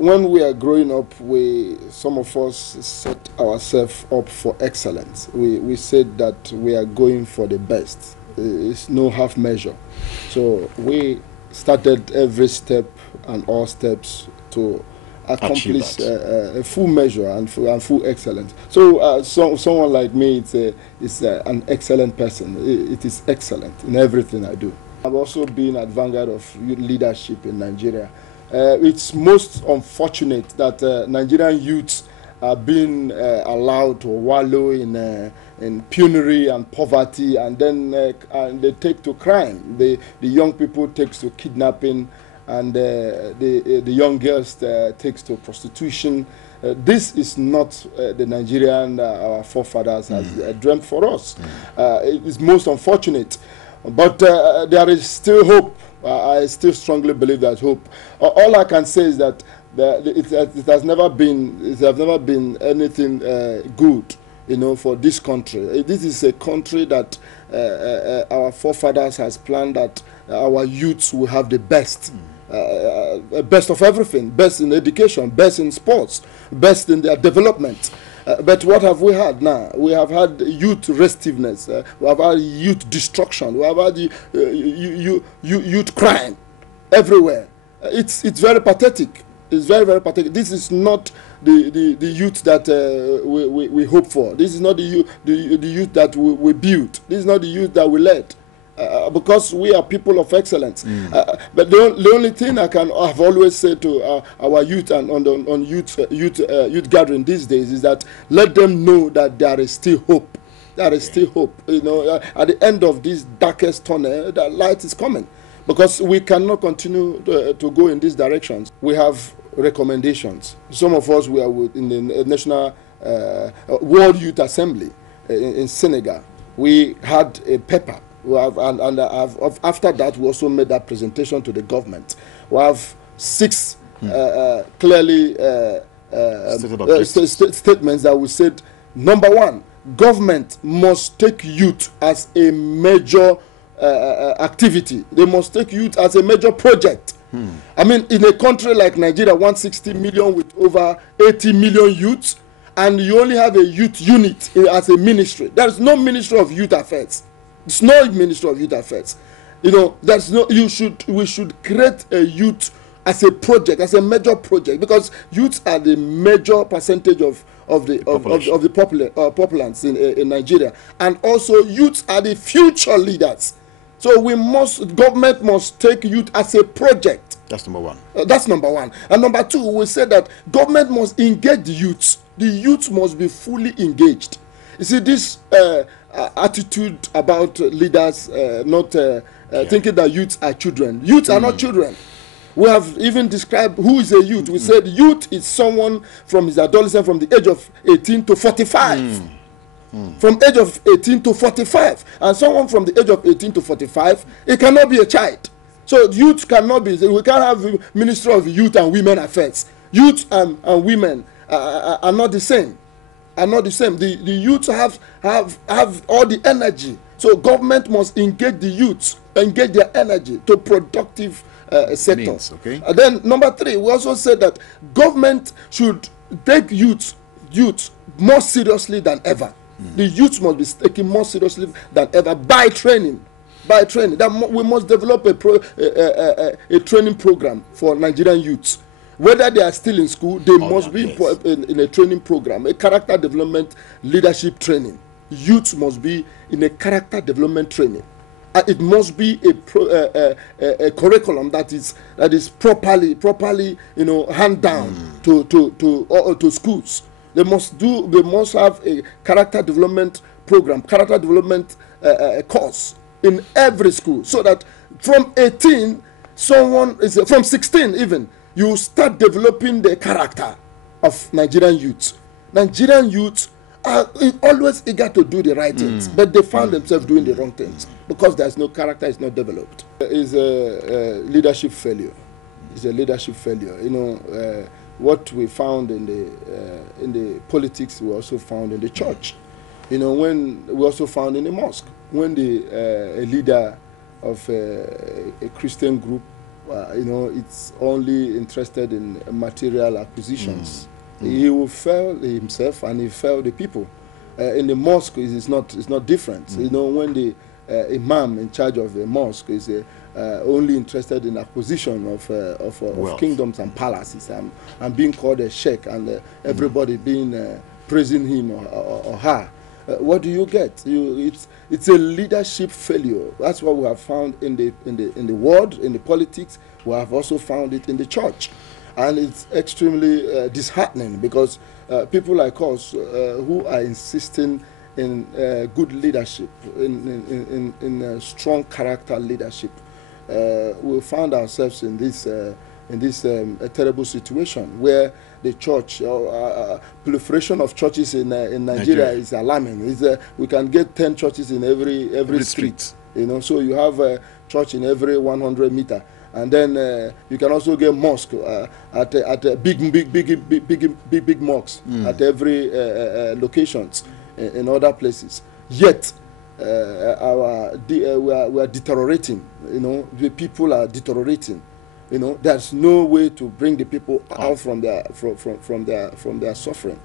when we are growing up, some of us set ourselves up for excellence. We said that we are going for the best. It's no half measure. So we started every step and all steps to accomplish a full measure and full excellence. So, someone like me is an excellent person. It is excellent in everything I do. I've also been at vanguard of leadership in Nigeria. It's most unfortunate that Nigerian youths are being allowed to wallow in penury and poverty, and then and they take to crime. The young people takes to kidnapping, and the young girls takes to prostitution. This is not the Nigerian our forefathers has dreamt for us. It is most unfortunate, but there is still hope. I still strongly believe there's hope. All I can say is that it has never been anything good, for this country. This is a country that our forefathers has planned that our youths will have the best. Best of everything, best in education, best in sports, best in their development. But what have we had now? We have had youth restiveness, we have had youth destruction, we have had youth crime everywhere. It's very pathetic. It's very, very pathetic. This is not the youth that we hope for. This is not the youth that we built. This is not the youth that we led. Because we are people of excellence. But the only thing I've always said to our youth and on youth gathering these days is that let them know that there is still hope. There is still hope. At the end of this darkest tunnel, the light is coming. Because we cannot continue to go in these directions. We have recommendations. Some of us were in the National World Youth Assembly in Senegal. We had a paper. After that, we also made that presentation to the government. We have 6 clearly statements that we said, number 1, government must take youth as a major activity. They must take youth as a major project. I mean, in a country like Nigeria, 160 million with over 80 million youths, and you only have a youth unit as a ministry. There is no Ministry of Youth Affairs. It's no Ministry of Youth Affairs. We should create a youth as a project, as a major project, because youths are the major percentage of the populace in Nigeria, and also youths are the future leaders. So government must take youth as a project. That's number 1. That's number 1. And number 2, we said that government must engage the youths. The youth must be fully engaged. You see, this attitude about leaders not thinking that youths are children. Youths are not children. We have even described who is a youth. We said youth is someone from his adolescence from the age of 18 to 45. From age of 18 to 45. And someone from the age of 18 to 45, it cannot be a child. So youth cannot be, we can't have Ministry of Youth and Women Affairs. Youth and women are not the same. Are not the same. The youth have all the energy. So government must engage the youth, engage their energy to productive sectors. Okay. And then number 3, we also said that government should take youth more seriously than ever. The youth must be taken more seriously than ever by training. That we must develop a training program for Nigerian youths. Whether they are still in school, they must be in a training program, a character development, leadership training. Youth must be in a character development training. It must be a curriculum that is properly hand down to schools. They must have a character development program, character development course in every school, so that from 18, from 16 even, you start developing the character of Nigerian youth. Nigerian youth are always eager to do the right things, but they found themselves doing the wrong things because there's no character, is not developed. It's a leadership failure. It's a leadership failure. What we found in the politics, we also found in the church. When we also found in the mosque, when a leader of a Christian group you know, it's only interested in material acquisitions. He will fail himself and he fail the people. In the mosque, it's not different. You know, when the imam in charge of the mosque is only interested in acquisition of kingdoms and palaces, and being called a sheikh, and everybody being praising him or her. What do you get? It's a leadership failure. That's what we have found in the world, in the politics. We have also found it in the church, and it's extremely disheartening, because people like us who are insisting in good leadership, in strong character leadership, we found ourselves in this a terrible situation where the church, proliferation of churches in Nigeria is alarming. We can get 10 churches in every street. You know, so you have a church in every 100 meter, and then you can also get mosque at big mosques at every locations in other places. Yet we are deteriorating. You know, the people are deteriorating. You know, there's no way to bring the people out from their suffering.